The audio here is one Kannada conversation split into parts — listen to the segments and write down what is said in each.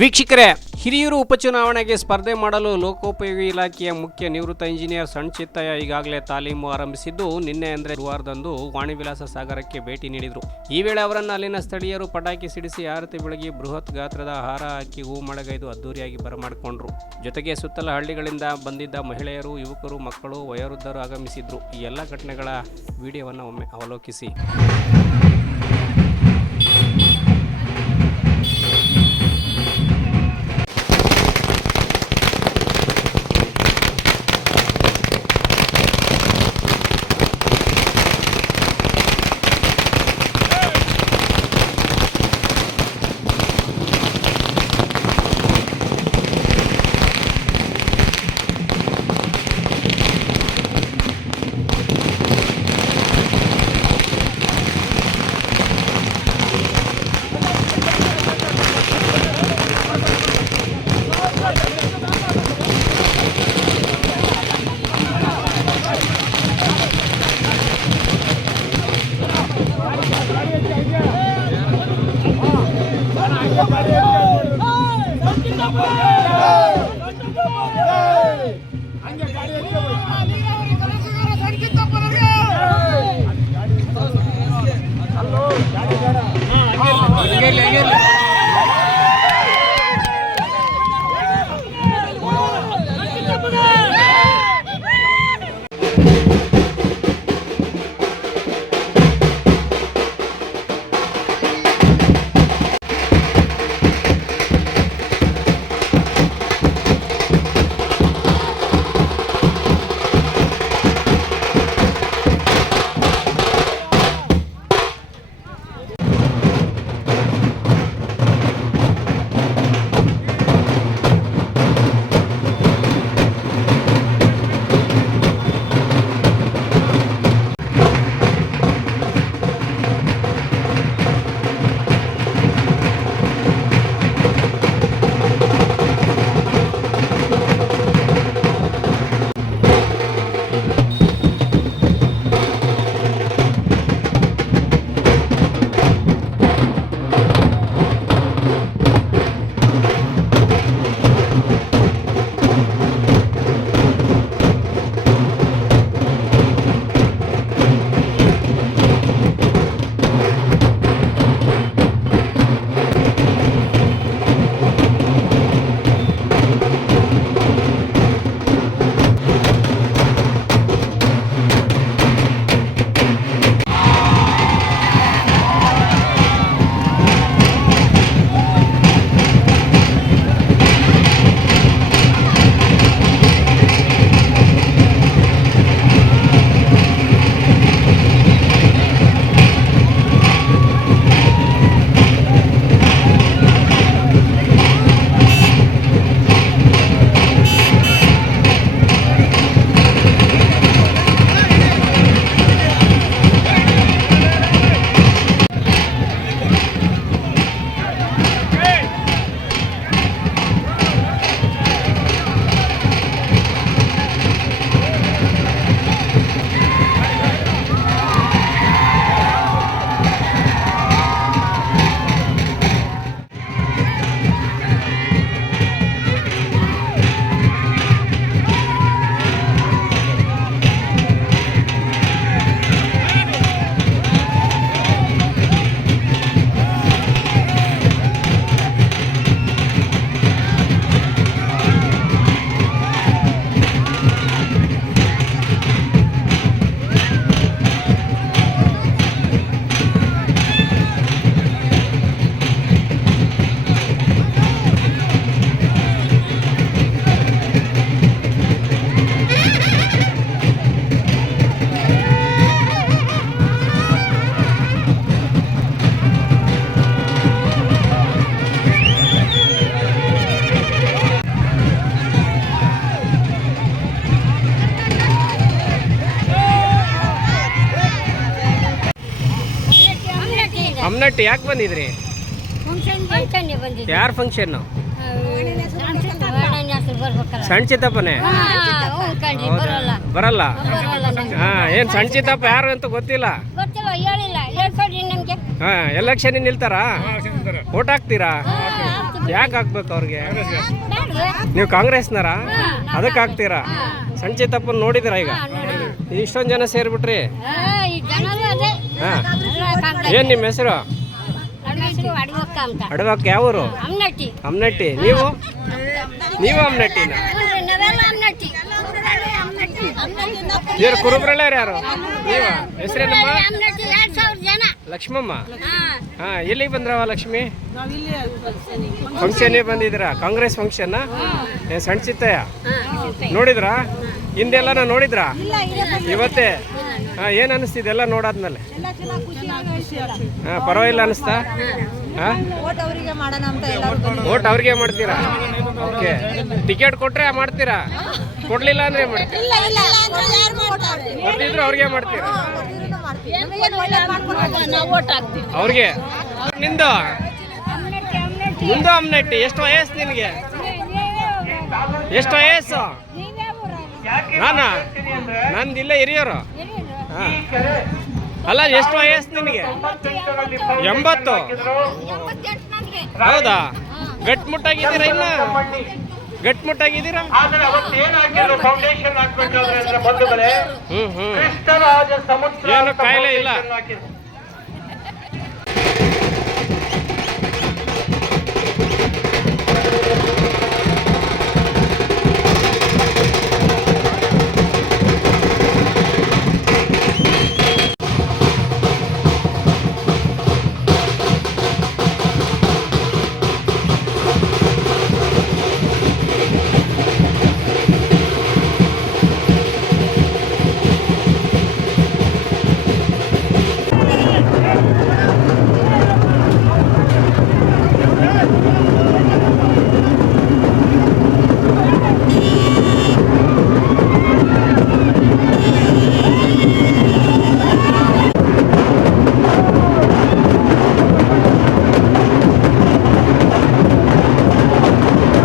ವೀಕ್ಷಕರೇ, ಹಿರಿಯೂರು ಉಪಚುನಾವಣೆಗೆ ಸ್ಪರ್ಧೆ ಮಾಡಲು ಲೋಕೋಪಯೋಗಿ ಇಲಾಖೆಯ ಮುಖ್ಯ ನಿವೃತ್ತ ಇಂಜಿನಿಯರ್ ಸಣ್ಚಿತ್ತಯ್ಯ ಈಗಾಗಲೇ ತಾಲೀಮು ಆರಂಭಿಸಿದ್ದು, ನಿನ್ನೆ ಅಂದರೆ ಗುರುವಾರದಂದು ವಾಣಿವಿಲಾಸ ಸಾಗರಕ್ಕೆ ಭೇಟಿ ನೀಡಿದರು. ಈ ವೇಳೆ ಅವರನ್ನು ಅಲ್ಲಿನ ಸ್ಥಳೀಯರು ಪಟಾಕಿ ಸಿಡಿಸಿ ಆರತಿ ಬೆಳಗಿ ಬೃಹತ್ ಗಾತ್ರದ ಹಾರ ಹಾಕಿ ಹೂ ಮಳೆಗೈದು ಅದ್ದೂರಿಯಾಗಿ ಬರಮಾಡಿಕೊಂಡ್ರು. ಜೊತೆಗೆ ಸುತ್ತಲ ಹಳ್ಳಿಗಳಿಂದ ಬಂದಿದ್ದ ಮಹಿಳೆಯರು, ಯುವಕರು, ಮಕ್ಕಳು, ವಯೋವೃದ್ಧರು ಆಗಮಿಸಿದ್ರು. ಈ ಎಲ್ಲ ಘಟನೆಗಳ ವಿಡಿಯೋವನ್ನು ಒಮ್ಮೆ ಅವಲೋಕಿಸಿ. ಅಮ್ನಟ್ಟಿ ಯಾಕೆ ಬಂದಿದ್ರಿ? ಯಾರು ಫಂಕ್ಷನ್? ಸಣ್ಣ ಚಿತ್ತಪ್ಪನೇ ಬರಲ್ಲ? ಏನ್ ಸಣ್ಣ ಚಿತ್ತಪ್ಪ ಯಾರು ಅಂತ ಗೊತ್ತಿಲ್ಲ? ಎಲೆಕ್ಷನ್ ನಿಲ್ತಾರಾ? ಓಟ್ ಹಾಕ್ತೀರಾ? ಯಾಕೆ ಹಾಕ್ಬೇಕು ಅವ್ರಿಗೆ? ನೀವು ಕಾಂಗ್ರೆಸ್ನರ, ಅದಕ್ಕೆ ಹಾಕ್ತೀರಾ? ಸಣ್ಣ ಚಿತ್ತಪ್ಪನ ನೋಡಿದಿರಾ ಈಗ? ಇಷ್ಟೊಂದು ಜನ ಸೇರಿಬಿಟ್ರಿ. ಹಾಂ, ಏನು ನಿಮ್ಮ ಹೆಸರು? ಅಡವಕ್ಕ. ಯಾವೂರು? ಅಮ್ನಟ್ಟಿ. ನೀವು ಅಮ್ನಟ್ಟಿನ? ಇವ್ರು ಕುರುಬ್ರಳ್ಳ್ಯಾರ ಯಾರು? ನೀವ? ಹೆಸರೇನಮ್ಮ? ಲಕ್ಷ್ಮಮ್ಮ. ಹಾಂ, ಎಲ್ಲಿಗೆ ಬಂದ್ರವ ಲಕ್ಷ್ಮಿ? ಫಂಕ್ಷನ್ಗೆ ಬಂದಿದ್ದೀರಾ? ಕಾಂಗ್ರೆಸ್ ಫಂಕ್ಷನ್? ಸಣ್ಣ ಚಿತ್ತಯ್ಯ ನೋಡಿದ್ರಾ? ಹಿಂದೆಲ್ಲ ನೋಡಿದ್ರಾ? ಇವತ್ತೇ? ಹಾಂ, ಏನು ಅನ್ನಿಸ್ತಿದೆ ಎಲ್ಲ ನೋಡಾದ್ಮೇಲೆ? ಹಾಂ, ಪರವಾಗಿಲ್ಲ ಅನ್ನಿಸ್ತಾ? ಹಾಂ, ಓಟ್ ಅವ್ರಿಗೆ ಮಾಡ್ತೀರಾ? ಓಕೆ. ಟಿಕೆಟ್ ಕೊಟ್ಟರೆ ಮಾಡ್ತೀರಾ? ಕೊಡಲಿಲ್ಲ ಅಂದರೆ ಮಾಡ್ತೀರಾ? ಕೊಡ್ತಿದ್ರು ಅವ್ರಿಗೆ ಮಾಡ್ತೀರಾ? ಅವ್ರಿಗೆ. ನಿಂದು ಅಮ್ನಟ್ಟಿ. ಎಷ್ಟು ವಯಸ್ಸು ನಿನಗೆ? ಎಷ್ಟು ವಯಸ್ಸು? ನಂದು ಇಲ್ಲೇ ಹಿರಿಯರು. ಹಾಂ, ಅಲ್ಲ, ಎಷ್ಟು ವಯಸ್ಸು ನಿನಗೆ? 80. ಹೌದಾ? ಗಟ್ಮುಟ್ಟಾಗಿದ್ದೀರಾ? ಇನ್ನ ಗಟ್ಮುಟ್ಟಾಗಿದ್ದೀರಾ? ಏನು ಕಾಯಿಲೆ ಇಲ್ಲ?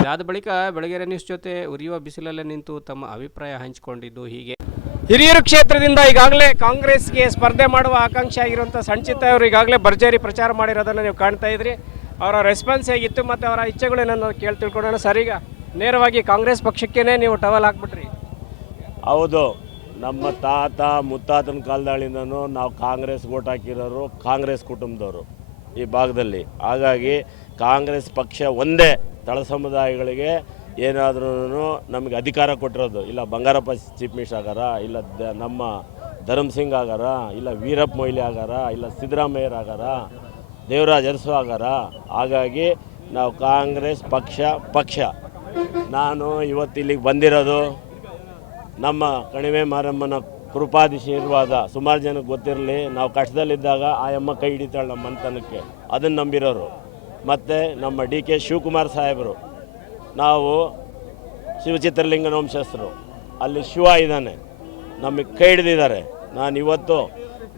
ಅದಾದ ಬಳಿಕ ಬೆಳಗೆರೆ ನ್ಯೂಸ್ ಜೊತೆ ಉರಿಯುವ ಬಿಸಿಲಲ್ಲೇ ನಿಂತು ತಮ್ಮ ಅಭಿಪ್ರಾಯ ಹಂಚಿಕೊಂಡಿದ್ದು ಹೀಗೆ. ಹಿರಿಯೂರು ಕ್ಷೇತ್ರದಿಂದ ಈಗಾಗಲೇ ಕಾಂಗ್ರೆಸ್ಗೆ ಸ್ಪರ್ಧೆ ಮಾಡುವ ಆಕಾಂಕ್ಷೆ ಆಗಿರುವಂಥ ಸಣ್ಣ ಚಿತ್ತಯ್ಯ ಅವರು ಈಗಾಗಲೇ ಭರ್ಜರಿ ಪ್ರಚಾರ ಮಾಡಿರೋದನ್ನು ನೀವು ಕಾಣ್ತಾ ಇದ್ರಿ. ಅವರ ರೆಸ್ಪಾನ್ಸ್ ಹೇಗಿತ್ತು ಮತ್ತು ಅವರ ಇಚ್ಛೆಗಳೇನನ್ನು ಕೇಳಿ ತಿಳ್ಕೊಳ್ಳೋಣ. ಸರ್, ಈಗ ನೇರವಾಗಿ ಕಾಂಗ್ರೆಸ್ ಪಕ್ಷಕ್ಕೇ ನೀವು ಟವಲ್ ಹಾಕ್ಬಿಟ್ರಿ. ಹೌದು, ನಮ್ಮ ತಾತ ಮುತ್ತಾತನ ಕಾಲದಾಳಿಂದನೂ ನಾವು ಕಾಂಗ್ರೆಸ್ ಓಟ್ ಹಾಕಿರೋರು ಕಾಂಗ್ರೆಸ್ ಕುಟುಂಬದವರು ಈ ಭಾಗದಲ್ಲಿ. ಹಾಗಾಗಿ ಕಾಂಗ್ರೆಸ್ ಪಕ್ಷ ಒಂದೇ ತಳ ಸಮುದಾಯಗಳಿಗೆ ಏನಾದ್ರೂ ನಮಗೆ ಅಧಿಕಾರ ಕೊಟ್ಟಿರೋದು. ಇಲ್ಲ ಬಂಗಾರಪ್ಪ ಚೀಫ್ ಮಿನಿಸ್ಟರ್ ಆಗಾರ, ಇಲ್ಲ ನಮ್ಮ ಧರ್ಮ್ ಸಿಂಗ್ ಆಗಾರ, ಇಲ್ಲ ವೀರಪ್ಪ ಮೊಯ್ಲಿ ಆಗಾರ, ಇಲ್ಲ ಸಿದ್ದರಾಮಯ್ಯರು ಆಗಾರ, ದೇವರಾಜ್ ಅರಸು ಆಗಾರ. ಹಾಗಾಗಿ ನಾವು ಕಾಂಗ್ರೆಸ್ ಪಕ್ಷ. ನಾನು ಇವತ್ತು ಇಲ್ಲಿಗೆ ಬಂದಿರೋದು ನಮ್ಮ ಕಣಿವೆ ಮಾರಮ್ಮನ ಕೃಪಾದಿಶೀರ್ವಾದ. ಸುಮಾರು ಜನಕ್ಕೆ ಗೊತ್ತಿರಲಿ, ನಾವು ಕಷ್ಟದಲ್ಲಿದ್ದಾಗ ಆ ಅಮ್ಮ ಕೈ ಹಿಡಿತಾಳೆ ನಮ್ಮ ಮನೆತನಕ್ಕೆ, ಅದನ್ನು ನಂಬಿರೋರು. ಮತ್ತು ನಮ್ಮ ಡಿ ಕೆ ಶಿವಕುಮಾರ್ ಸಾಹೇಬರು, ನಾವು ಶಿವಚಿತ್ರಲಿಂಗನ ವಂಶಸ್ಥರು, ಅಲ್ಲಿ ಶಿವ ಇದ್ದಾನೆ, ನಮಗೆ ಕೈ ಹಿಡಿದಿದ್ದಾರೆ. ನಾನು ಇವತ್ತು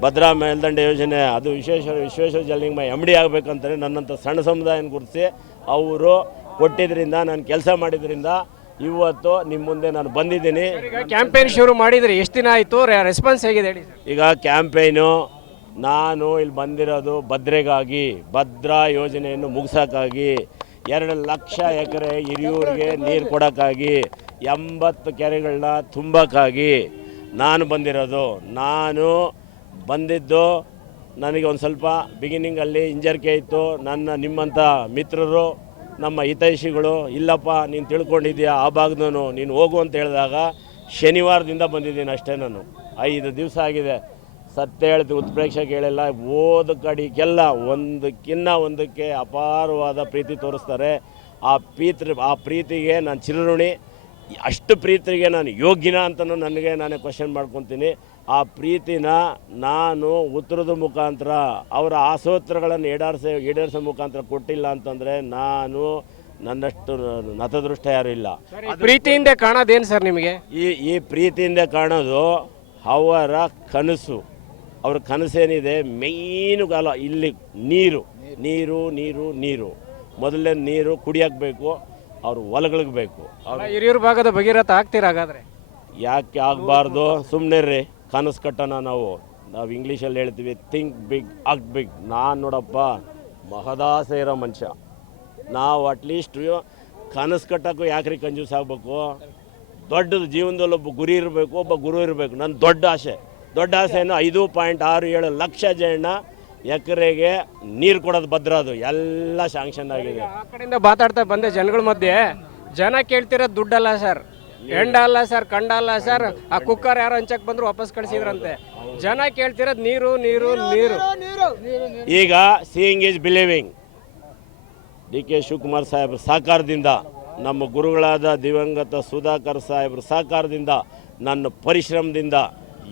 ಭದ್ರಾ ಮೇಲ್ದಂಡೆ ಯೋಜನೆ ಅದು ವಿಶ್ವೇಶ್ವರ ಜಲಲಿಂಗ ಎಮ್ ಡಿ ಆಗಬೇಕಂತಲೇ ನನ್ನಂಥ ಸಣ್ಣ ಸಮುದಾಯನ ಗುರುತಿಸಿ ಅವರು ಕೊಟ್ಟಿದ್ದರಿಂದ, ನಾನು ಕೆಲಸ ಮಾಡಿದ್ರಿಂದ ಇವತ್ತು ನಿಮ್ಮ ಮುಂದೆ ನಾನು ಬಂದಿದ್ದೀನಿ. ಕ್ಯಾಂಪೇನ್ ಶುರು ಮಾಡಿದ್ರಿ, ಎಷ್ಟು ದಿನ ಆಯಿತು? ರೆಸ್ಪಾನ್ಸ್ ಹೇಗಿದೆ ಹೇಳಿ. ಈಗ ಕ್ಯಾಂಪೇನು ನಾನು ಇಲ್ಲಿ ಬಂದಿರೋದು ಭದ್ರೆಗಾಗಿ, ಭದ್ರಾ ಯೋಜನೆಯನ್ನು ಮುಗಿಸೋಕ್ಕಾಗಿ, 2 ಲಕ್ಷ ಎಕರೆ ಹಿರಿಯೂರಿಗೆ ನೀರು ಕೊಡೋಕ್ಕಾಗಿ, 80 ಕೆರೆಗಳನ್ನ ತುಂಬಕ್ಕಾಗಿ ನಾನು ಬಂದಿರೋದು. ನಾನು ಬಂದಿದ್ದು ನನಗೆ ಒಂದು ಸ್ವಲ್ಪ ಬಿಗಿನಿಂಗಲ್ಲಿ ಹಿಂಜರಿಕೆ ಇತ್ತು. ನಿಮ್ಮಂಥ ಮಿತ್ರರು, ನಮ್ಮ ಹಿತೈಷಿಗಳು, ಇಲ್ಲಪ್ಪ ನೀನು ತಿಳ್ಕೊಂಡಿದ್ದೀಯಾ ಆ ಭಾಗದವನು, ನೀನು ಹೋಗು ಅಂತ ಹೇಳಿದಾಗ ಶನಿವಾರದಿಂದ ಬಂದಿದ್ದೀನಿ ಅಷ್ಟೇ. ನಾನು 5 ದಿವಸ ಆಗಿದೆ. ಸತ್ಯ ಹೇಳ್ತೀವಿ, ಉತ್ಪ್ರೇಕ್ಷೆ ಕೇಳಿಲ್ಲ. ಓದ ಕಡೆಗೆಲ್ಲ ಒಂದಕ್ಕೆ ಅಪಾರವಾದ ಪ್ರೀತಿ ತೋರಿಸ್ತಾರೆ. ಆ ಪ್ರೀತಿಗೆ ನಾನು ಚಿರಋಣಿ. ಅಷ್ಟು ಪ್ರೀತಿಗೆ ನಾನು ಯೋಗ್ಯನ ಅಂತಲೂ ನಾನೇ ಕ್ವಶನ್ ಮಾಡ್ಕೊತೀನಿ. ಆ ಪ್ರೀತಿನ ನಾನು ಉತ್ತರದ ಮುಖಾಂತರ ಅವರ ಆಸೋತ್ರಗಳನ್ನು ಈಡೇರಿಸೋ ಮುಖಾಂತರ ಕೊಟ್ಟಿಲ್ಲ ಅಂತಂದರೆ ನಾನು ನನ್ನಷ್ಟು ನತದೃಷ್ಟ ಯಾರೂ ಇಲ್ಲ. ಪ್ರೀತಿಯಿಂದ ಕಾಣೋದೇನು ಸರ್ ನಿಮಗೆ? ಈ ಪ್ರೀತಿಯಿಂದ ಕಾಣೋದು ಅವರ ಕನಸು. ಅವ್ರ ಕನಸೇನಿದೆ, ಮೇಯ್ನು ಕಾಲ ಇಲ್ಲಿ ನೀರು ಮೊದಲನೇ ನೀರು ಕುಡಿಯೋಕ್ಕೆ ಬೇಕು, ಅವ್ರು ಹೊಲಗಳಿಗೆ ಬೇಕು. ಹಿರಿಯೂರು ಭಾಗದ ಭಗೀರಥ ಆಗ್ತೀರ ಹಾಗಾದರೆ? ಯಾಕೆ ಆಗಬಾರ್ದು? ಸುಮ್ಮನೆ ರೀ, ಕನಸು ಕಟ್ಟೋಣ. ನಾವು ಇಂಗ್ಲೀಷಲ್ಲಿ ಹೇಳ್ತೀವಿ ಥಿಂಕ್ ಬಿಗ್ ಆಕ್ಟ್ ಬಿಗ್. ನಾನು ನೋಡಪ್ಪ ಮಹದಾಸೆ ಇರೋ ಮನುಷ್ಯ. ನಾವು ಅಟ್ಲೀಸ್ಟ್ ಕನಸು ಕಟ್ಟೋಕ್ಕೂ ಯಾಕ್ರಿ ಕಂಜೂಸ್ ಆಗಬೇಕು? ದೊಡ್ಡದು ಜೀವನದಲ್ಲಿ ಒಬ್ಬ ಗುರಿ ಇರಬೇಕು, ಒಬ್ಬ ಗುರು ಇರಬೇಕು. ನನ್ನ ದೊಡ್ಡ ಆಸೆಯನ್ನು 5.67 ಲಕ್ಷ ಜನ ಎಕರೆಗೆ ನೀರು ಕೊಡೋದು ಭದ್ರ, ಅದು ಎಲ್ಲ ಶಾಂಕ್ಷನ್ ಆಗಿದೆ. ಆ ಕಡೆಯಿಂದ ಮಾತಾಡ್ತಾ ಬಂದೆ ಜನಗಳ ಮಧ್ಯೆ. ಜನ ಕೇಳ್ತಿರೋದು ದುಡ್ಡಲ್ಲ ಸರ್, ಹೆಂಡ ಅಲ್ಲ ಸರ್, ಕಂಡ ಅಲ್ಲ ಸರ್. ಆ ಕುಕ್ಕರ್ ಯಾರೋ ಹಂಚಕ್ ಬಂದ್ರು ವಾಪಸ್ ಕಳಿಸಿದ್ರಂತೆ. ಜನ ಕೇಳ್ತಿರೋದು ನೀರು ನೀರು ನೀರು. ಈಗ seeing is believing. D K Shivakumar ಸಾಹೇಬ್ರ ಸಹಕಾರದಿಂದ, ನಮ್ಮ ಗುರುಗಳಾದ ದಿವಂಗತ ಸುಧಾಕರ್ ಸಾಹೇಬ್ರ ಸಹಕಾರದಿಂದ, ನನ್ನ ಪರಿಶ್ರಮದಿಂದ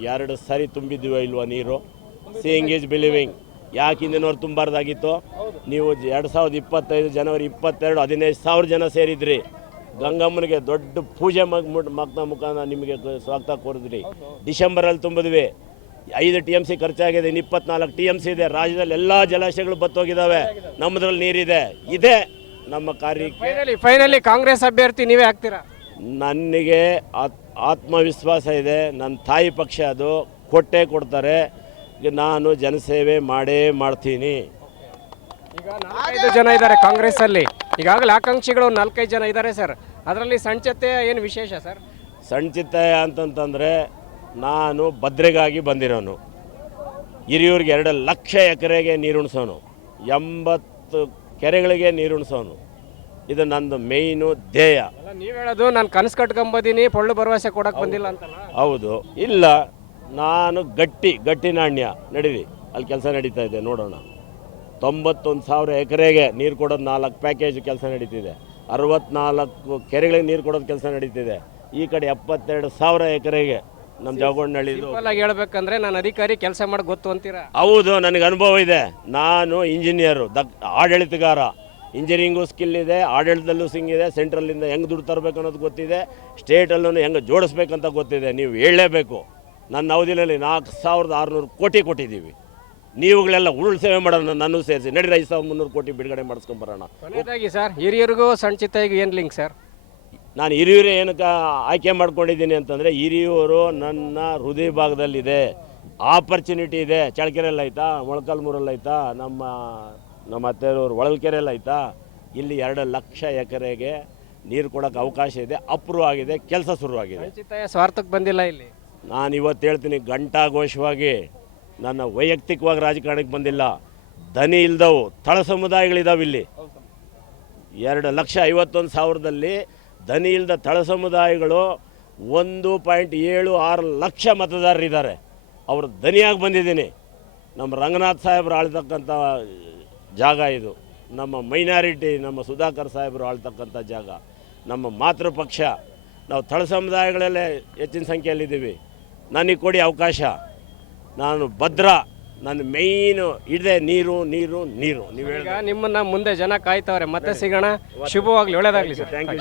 2 ಸರಿ ತುಂಬಿದ್ದೀವ ಇಲ್ವಾ ನೀರು? Seeing is believing. ಯಾಕೆ ಹಿಂದಿನವ್ರು ತುಂಬಾರ್ದಾಗಿತ್ತು? ನೀವು 2025 ಜನವರಿ 22 15,000 ಜನ ಸೇರಿದ್ರಿ. ಗಂಗಮ್ಮನಿಗೆ ದೊಡ್ಡ ಪೂಜೆ ಮುಖಾಂತರ ನಿಮಗೆ ಸ್ವಾಗತ ಕೋರಿದ್ರಿ. ಡಿಸೆಂಬರಲ್ಲಿ ತುಂಬಿದ್ವಿ. 5 TMC ಖರ್ಚಾಗಿದೆ, 24 TMC ಇದೆ. ರಾಜ್ಯದಲ್ಲಿ ಎಲ್ಲ ಜಲಾಶಯಗಳು ಬತ್ತೋಗಿದ್ದಾವೆ, ನಮ್ಮದ್ರಲ್ಲಿ ನೀರಿದೆ. ಇದೇ ನಮ್ಮ ಕಾರ್ಯಕ್ಕೆ ಫೈನಲಿ ಕಾಂಗ್ರೆಸ್ ಅಭ್ಯರ್ಥಿ ನೀವೇ ಆಗ್ತೀರಾ? ನನಗೆ ಆತ್ಮವಿಶ್ವಾಸ ಇದೆ. ನನ್ನ ತಾಯಿ ಪಕ್ಷ ಅದು, ಕೊಟ್ಟೇ ಕೊಡ್ತಾರೆ. ನಾನು ಜನಸೇವೆ ಮಾಡೇ ಮಾಡ್ತೀನಿ. ಈಗ 4-5 ಜನ ಇದ್ದಾರೆ ಕಾಂಗ್ರೆಸ್ ಅಲ್ಲಿ. ಈಗಾಗಲೇ ಆಕಾಂಕ್ಷಿಗಳು 4-5 ಜನ ಇದ್ದಾರೆ ಸರ್. ಅದರಲ್ಲಿ ಸಂಚತೆ ಏನು ವಿಶೇಷ ಸರ್? ಸಂಚಿತಯ ಅಂತಂತಂದರೆ, ನಾನು ಭದ್ರೆಗಾಗಿ ಬಂದಿರೋನು. ಹಿರಿಯೂರಿಗೆ 2 ಲಕ್ಷ ಎಕರೆಗೆ ನೀರುಣಿಸೋನು, 80 ಕೆರೆಗಳಿಗೆ ನೀರುಣಿಸೋನು. ಇದು ನಂದು ಮೇಯ್ನು ಧ್ಯೇಯ. ನೀವು ಹೇಳೋದು ನಾನು ಕನಸು ಕಟ್ಕೊಂಬಂದಿನಿ, ಪೊಳ್ಳು ಭರವಸೆ ಕೊಡಕ್ಕೆ ಬಂದಿಲ್ಲ ಅಂತಲ್ಲ? ಹೌದು. ಇಲ್ಲ, ನಾನು ಗಟ್ಟಿ ನಾಣ್ಯ ನಡೀರಿ. ಅಲ್ಲಿ ಕೆಲಸ ನಡೀತಾ ಇದೆ, ನೋಡೋಣ. 91,000 ಎಕರೆಗೆ ನೀರು ಕೊಡೋದು 4 ಪ್ಯಾಕೇಜ್ ಕೆಲಸ ನಡೀತಿದೆ. 64 ಕೆರೆಗಳಿಗೆ ನೀರು ಕೊಡೋದು ಕೆಲಸ ನಡೀತಿದೆ. ಈ ಕಡೆ 72,000 ಎಕರೆಗೆ ನಮ್ಮ ಜವಗೊಂಡನಹಳ್ಳಿದು. ಹೇಳ್ಬೇಕಂದ್ರೆ ನಾನು ಅಧಿಕಾರಿ ಕೆಲಸ ಮಾಡಿ ಗೊತ್ತು ಅಂತೀರಾ? ಹೌದು, ನನಗೆ ಅನುಭವ ಇದೆ. ನಾನು ಇಂಜಿನಿಯರು, ಆಡಳಿತಗಾರ. ಇಂಜಿನಿಯರಿಂಗು ಸ್ಕಿಲ್ ಇದೆ, ಆಡಳಿತದಲ್ಲೂ ಇದೆ. ಸೆಂಟ್ರಲ್ಲಿಂದ ಹೆಂಗೆ ದುಡ್ಡು ತರಬೇಕು ಅನ್ನೋದು ಗೊತ್ತಿದೆ, ಸ್ಟೇಟಲ್ಲೂ ಹೆಂಗೆ ಜೋಡಿಸ್ಬೇಕಂತ ಗೊತ್ತಿದೆ. ನೀವು ಹೇಳಲೇಬೇಕು. ನನ್ನ ಅವಧಿಯಲ್ಲಿ 4,600 ಕೋಟಿ ಕೊಟ್ಟಿದ್ದೀವಿ. ನೀವುಗಳೆಲ್ಲ ಉರುಳು ಸೇವೆ ಮಾಡೋಣ, ನನ್ನೂ ಸೇರಿಸಿ. ನಡೀರಿ 5,300 ಕೋಟಿ ಬಿಡುಗಡೆ ಮಾಡಿಸ್ಕೊಂಬರೋಣ. ಕೊನೆಯದಾಗಿ ಸರ್, ಹಿರಿಯರಿಗೂ ಸಂಚಿತಾಯಿಗೂ ಏನು ಲಿಂಕ್ ಸರ್? ನಾನು ಹಿರಿಯೂರೇ ಏನಕ್ಕೆ ಆಯ್ಕೆ ಮಾಡ್ಕೊಂಡಿದ್ದೀನಿ ಅಂತಂದರೆ, ಹಿರಿಯೂರು ನನ್ನ ಹೃದಯ ಭಾಗದಲ್ಲಿದೆ. ಆಪರ್ಚುನಿಟಿ ಇದೆ. ಚಳ್ಳಕೆರೆಯಲ್ಲಿ ಆಯ್ತಾ, ಮೊಳಕಾಲ್ಮೂರಲ್ಲಿ ಆಯ್ತಾ, ನಮ್ಮ ಅತ್ತೆಯವರು ಹೊಳಲ್ಕೆರೆಯಲ್ಲಿ ಆಯ್ತಾ. ಇಲ್ಲಿ 2 ಲಕ್ಷ ಎಕರೆಗೆ ನೀರು ಕೊಡೋಕ್ಕೆ ಅವಕಾಶ ಇದೆ. ಅಪ್ರೂವ್ ಆಗಿದೆ, ಕೆಲಸ ಶುರುವಾಗಿದೆ. ಸಂಚಿತಾಯ ಸ್ವಾರ್ಥಕ್ಕೆ ಬಂದಿಲ್ಲ ಇಲ್ಲಿ. ನಾನು ಇವತ್ತು ಹೇಳ್ತೀನಿ, ಘಂಟಾಘೋಷವಾಗಿ, ನನ್ನ ವೈಯಕ್ತಿಕವಾಗಿ ರಾಜಕಾರಣಕ್ಕೆ ಬಂದಿಲ್ಲ. ದನಿ ಇಲ್ದವು ತಳ ಸಮುದಾಯಗಳಿದ್ದಾವೆ ಇಲ್ಲಿ. 2,51,000ದಲ್ಲಿ ದನಿ ಇಲ್ಲದ ತಳ ಸಮುದಾಯಗಳು 1.76 ಲಕ್ಷ ಮತದಾರರಿದ್ದಾರೆ. ಅವರು ದನಿಯಾಗಿ ಬಂದಿದ್ದೀನಿ. ನಮ್ಮ ರಂಗನಾಥ್ ಸಾಹೇಬರು ಆಳ್ತಕ್ಕಂಥ ಜಾಗ ಇದು. ನಮ್ಮ ಮೈನಾರಿಟಿ, ನಮ್ಮ ಸುಧಾಕರ್ ಸಾಹೇಬರು ಆಳ್ತಕ್ಕಂಥ ಜಾಗ, ನಮ್ಮ ಮಾತೃಪಕ್ಷ. ನಾವು ತಳ ಸಮುದಾಯಗಳಲ್ಲೇ ಹೆಚ್ಚಿನ ಸಂಖ್ಯೆಯಲ್ಲಿದ್ದೀವಿ. ನನಗೆ ಕೊಡಿ ಅವಕಾಶ. ನಾನು ಭದ್ರ. ನನ್ನ ಮೇಯ್ನು ಇದೆ ನೀರು ನೀರು ನೀರು. ನೀವು ಈಗ ನಿಮ್ಮನ್ನ ಮುಂದೆ ಜನ ಕಾಯ್ತವ್ರೆ. ಮತ್ತೆ ಸಿಗೋಣ. ಶುಭವಾಗ್ಲಿ, ಒಳ್ಳೇದಾಗ್ಲಿ ಸರ್. Thank you.